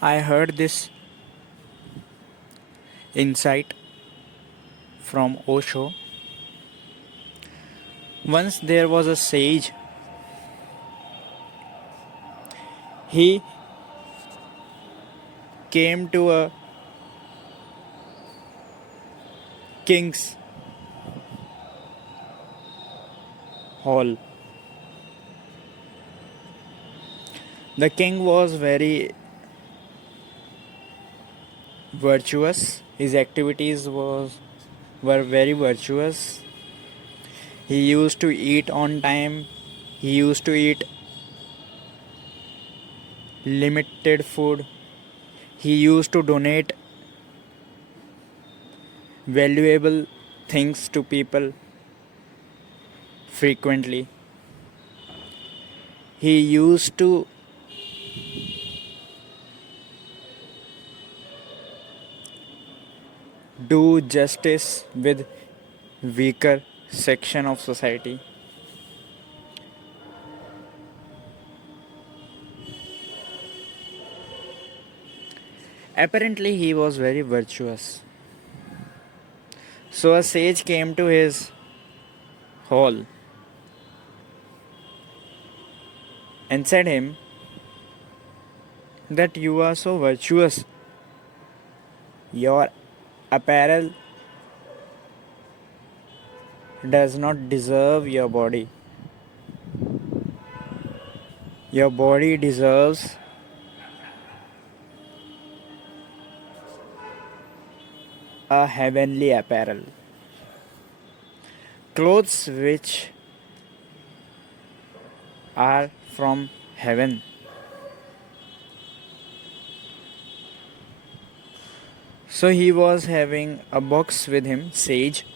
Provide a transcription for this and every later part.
I heard this insight from Osho. Once there was a sage. He came to a king's hall. The king was very virtuous. His activities were very virtuous. He used to eat on time. He used to eat limited food. He used to donate valuable things to people frequently. He used to do justice with weaker section of society. Apparently he was very virtuous. So a sage came to his hall and said him that you are so virtuous. Your apparel does not deserve your body. Your body deserves a heavenly apparel. Clothes which are from heaven. So he was having a box with him, sage,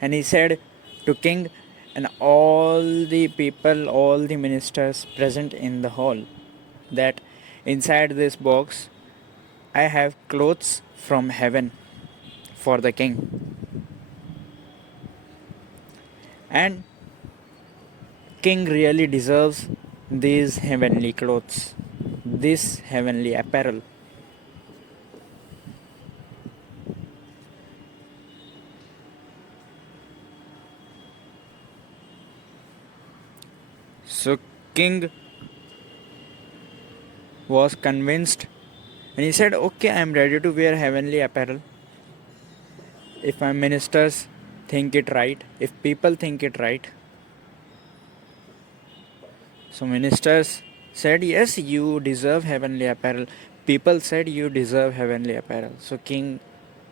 and he said to king and all the people, all the ministers present in the hall, that inside this box I have clothes from heaven for the king. And king really deserves these heavenly clothes, this heavenly apparel. So king was convinced and he said, okay, I am ready to wear heavenly apparel. If my ministers think it right, if people think it right. So ministers said, yes, you deserve heavenly apparel. People said you deserve heavenly apparel. So king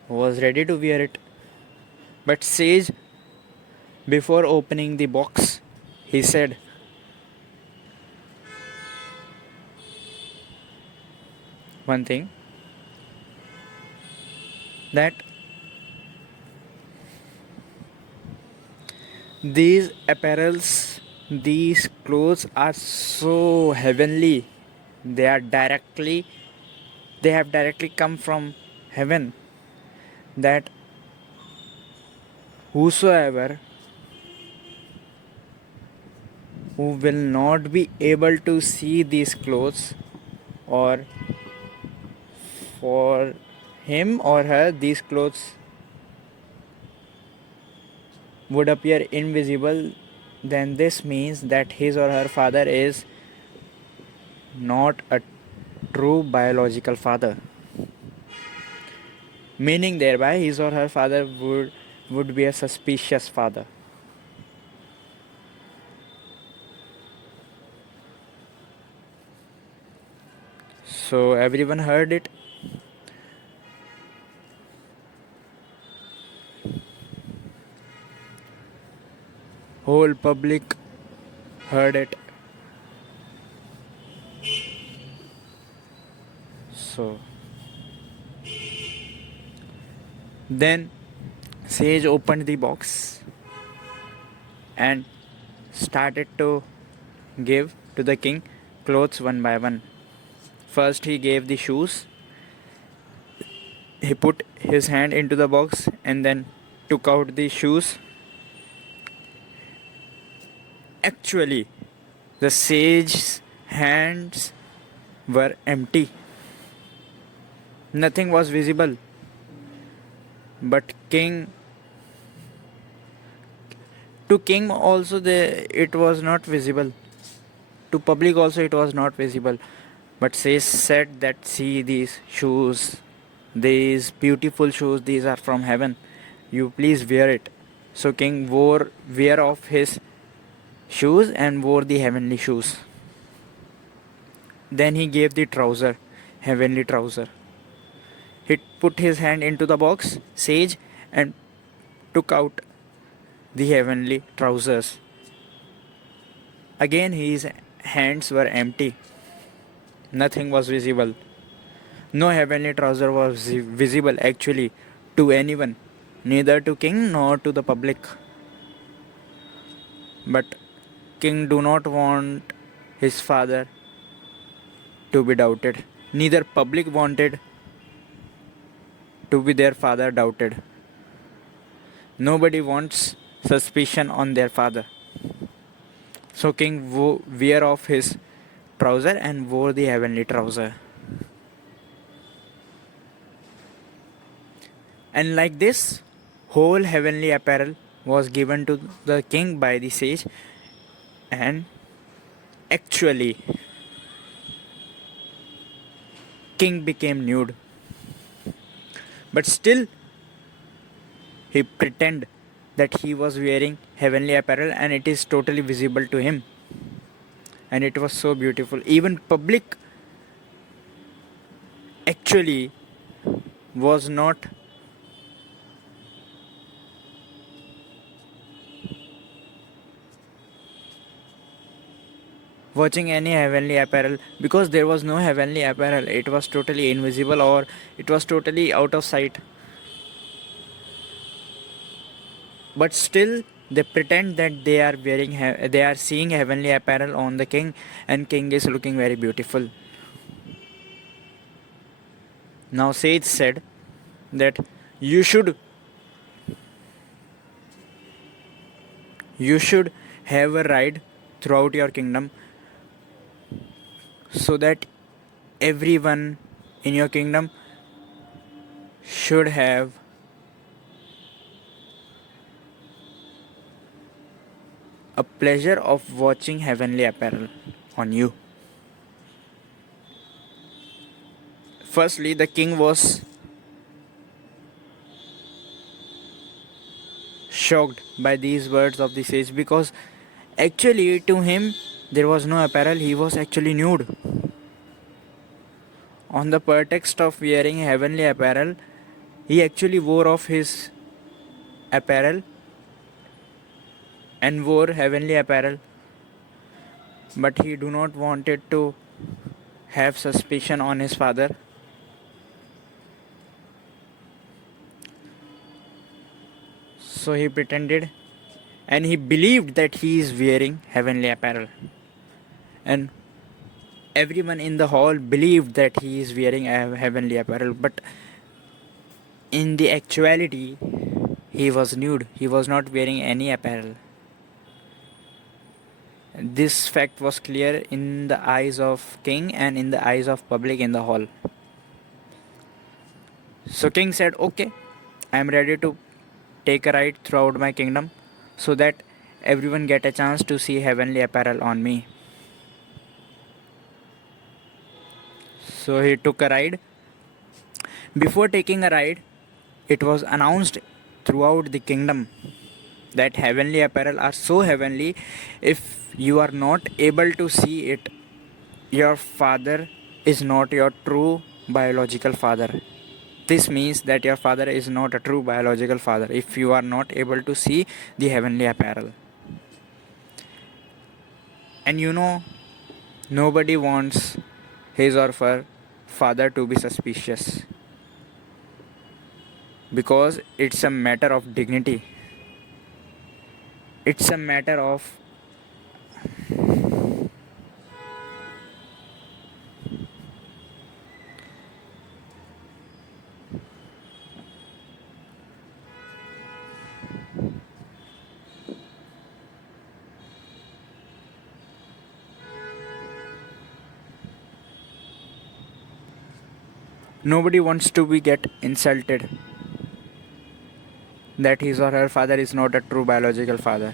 was ready to wear it. But sage, before opening the box, he said, one thing, that these apparels, these clothes are so heavenly. They are directly, they have directly come from heaven, that whosoever who will not be able to see these clothes, or for him or her these clothes would appear invisible, then this means that his or her father is not a true biological father. Meaning thereby his or her father would be a suspicious father. So everyone heard it. Whole public heard it. So then Sage opened the box and started to give to the king clothes one by one. First he gave the shoes. He put his hand into the box and then took out the shoes. Actually, the sage's hands were empty. Nothing was visible. But king also it was not visible. To public also it was not visible. But said that, see these shoes, these beautiful shoes, these are from heaven. You please wear it. So king wear off his shoes and wore the heavenly shoes. Then he gave the trouser, heavenly trouser. He put his hand into the box, sage, and took out the heavenly trousers. Again his hands were empty. Nothing was visible. No heavenly trouser was visible actually to anyone, neither to king nor to the public. But king do not want his father to be doubted. Neither public wanted to be their father doubted. Nobody wants suspicion on their father. So king wear off his trouser and wore the heavenly trouser. And like this, whole heavenly apparel was given to the king by the sage, and actually king became nude. But still he pretend that he was wearing heavenly apparel and it is totally visible to him. And it was so beautiful. Even public actually was not watching any heavenly apparel, because there was no heavenly apparel. It was totally invisible, or it was totally out of sight. But still they pretend that they are seeing heavenly apparel on the king, and king is looking very beautiful. Now sage said that you should you should have a ride throughout your kingdom, so that everyone in your kingdom should have a pleasure of watching heavenly apparel on you. Firstly, the king was shocked by these words of the sage, because actually to him there was no apparel, he was actually nude. On the pretext of wearing heavenly apparel, he actually wore off his apparel and wore heavenly apparel, but he do not wanted to have suspicion on his father. So he pretended, and he believed that he is wearing heavenly apparel, and everyone in the hall believed that he is wearing a heavenly apparel. But in the actuality he was nude, he was not wearing any apparel. This fact was clear in the eyes of king and in the eyes of public in the hall. So king said, okay, I am ready to take a ride throughout my kingdom, so that everyone get a chance to see heavenly apparel on me. So he took a ride. Before taking a ride, it was announced throughout the kingdom that heavenly apparel are so heavenly, if you are not able to see it, your father is not your true biological father. This means that your father is not a true biological father if you are not able to see the heavenly apparel. And nobody wants his or her father to be suspicious, because it's a matter of dignity. It's a matter of Nobody wants to be get insulted that his or her father is not a true biological father.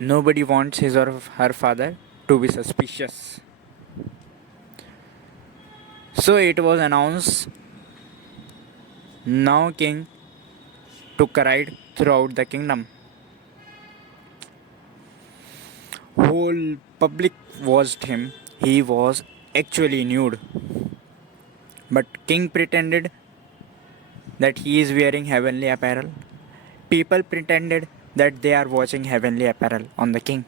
Nobody wants his or her father to be suspicious. So it was announced, now king took a ride throughout the kingdom. Whole public watched him. He was actually nude. But king pretended that he is wearing heavenly apparel. People pretended that they are watching heavenly apparel on the king.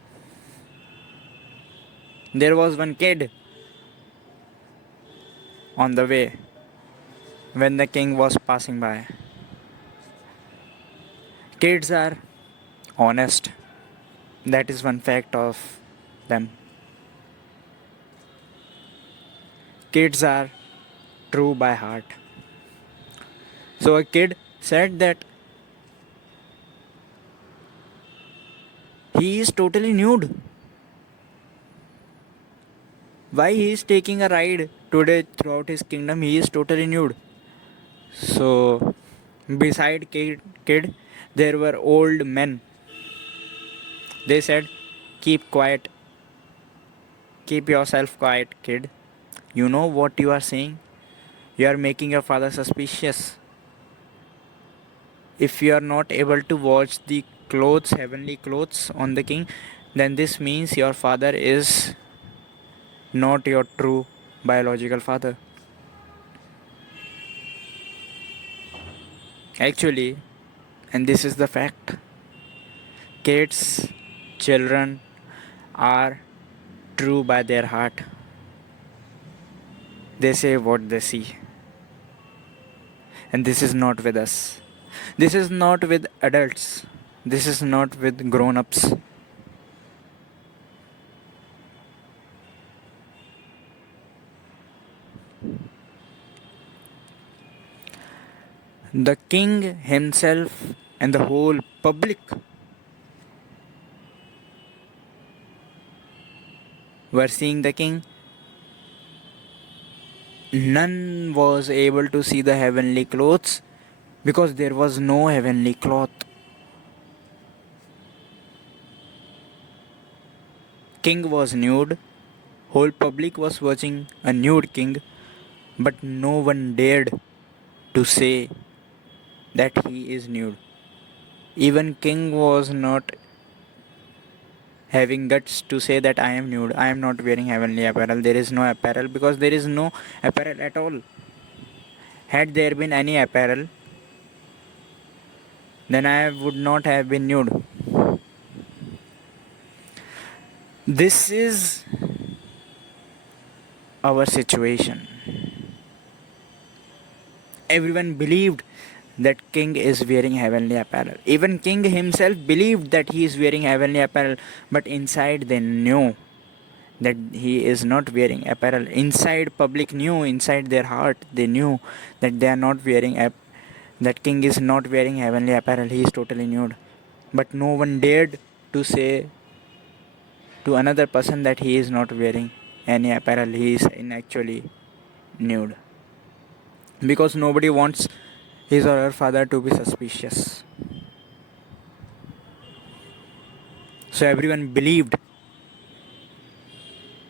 There was one kid on the way when the king was passing by. Kids are honest. That is one fact of them. Kids are true by heart. So a kid said that he is totally nude. Why he is taking a ride today throughout his kingdom? He is totally nude. So beside kid there were old men. They said, keep quiet. Keep yourself quiet, kid. You know what you are saying? You are making your father suspicious. If you are not able to watch the clothes, heavenly clothes on the king, then this means your father is not your true biological father. Actually, and this is the fact, kids, children are true by their heart. They say what they see. And this is not with us. This is not with adults. This is not with grown ups. The king himself and the whole public were seeing the king. None was able to see the heavenly clothes because there was no heavenly cloth. King was nude. Whole public was watching a nude king, but no one dared to say that he is nude. Even king was not having guts to say that I am nude. I am not wearing heavenly apparel. There is no apparel because there is no apparel at all. Had there been any apparel, then I would not have been nude. This is our situation. Everyone believed that king is wearing heavenly apparel. Even king himself believed that he is wearing heavenly apparel, but inside they knew that he is not wearing apparel. Inside public knew, inside their heart they knew that they are not wearing that king is not wearing heavenly apparel. He is totally nude. But no one dared to say to another person that he is not wearing any apparel. He is in actually nude. Because nobody wants his or her father to be suspicious. So everyone believed.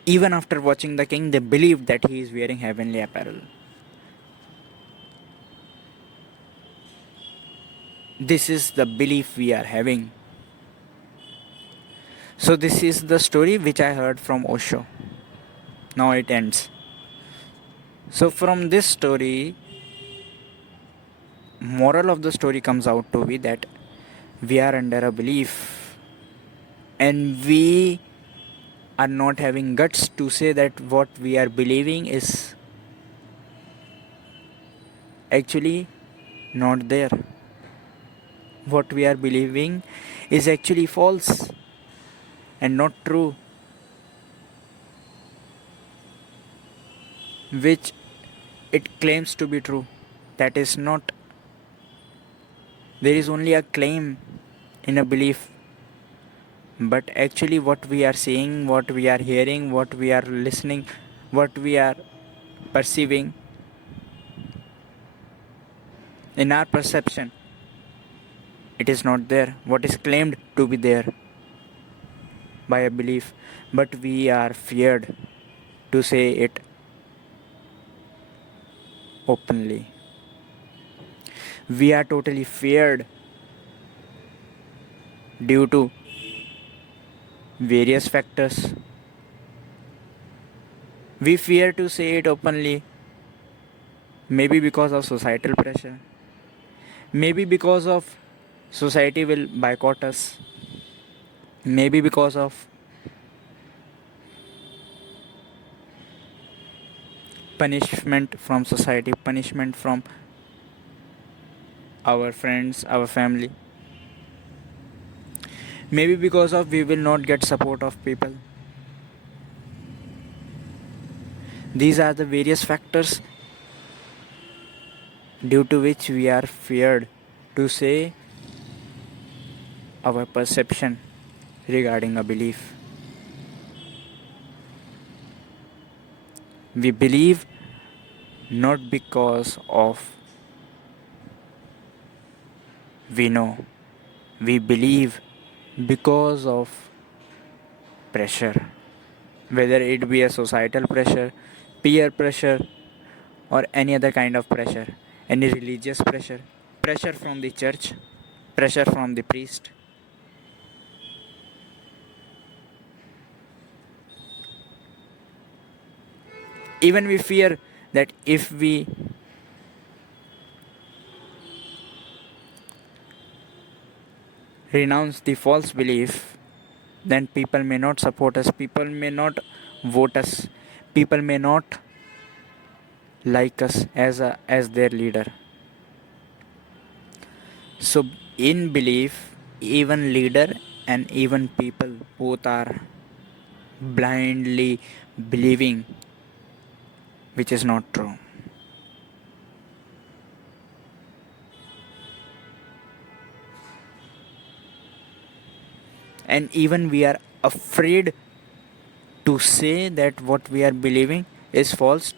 Even after watching the king, they believed that he is wearing heavenly apparel. This is the belief we are having. So this is the story which I heard from Osho. Now it ends. So from this story, moral of the story comes out to be that we are under a belief and we are not having guts to say that what we are believing is actually not there. What we are believing is actually false and not true, which it claims to be true. That is not. There is only a claim in a belief, but actually what we are seeing, what we are hearing, what we are listening, what we are perceiving, in our perception, it is not there. What is claimed to be there by a belief, but we are feared to say it openly. We are totally feared due to various factors. We fear to say it openly, maybe because of societal pressure, maybe because of society will boycott us, maybe because of punishment from society, punishment from our friends, our family, maybe because of we will not get support of people. These are the various factors due to which we are feared to say our perception regarding a belief. We believe not because of we know, we believe because of pressure, whether it be a societal pressure, peer pressure, or any other kind of pressure, any religious pressure, pressure from the church, pressure from the priest. Even we fear that if we renounce the false belief, then people may not support us, people may not vote us, people may not like us as their leader. So in belief, even leader and even people both are blindly believing, which is not true. And even we are afraid to say that what we are believing is false,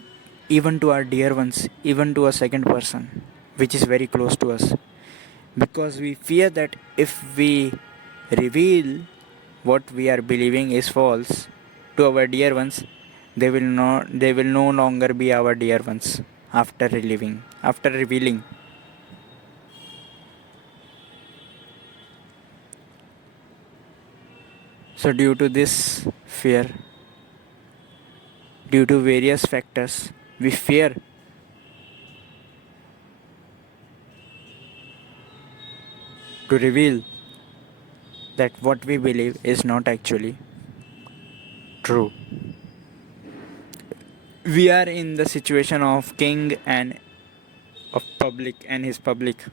even to our dear ones, even to a second person which is very close to us, because we fear that if we reveal what we are believing is false to our dear ones, they will no longer be our dear ones after revealing. So due to this fear, due to various factors, we fear to reveal that what we believe is not actually true. We are in the situation of king and of public and his public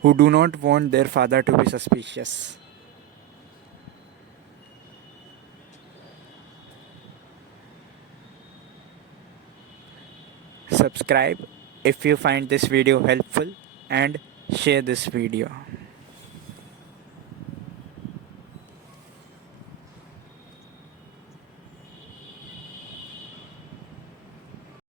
who do not want their father to be suspicious. Subscribe if you find this video helpful and share this video.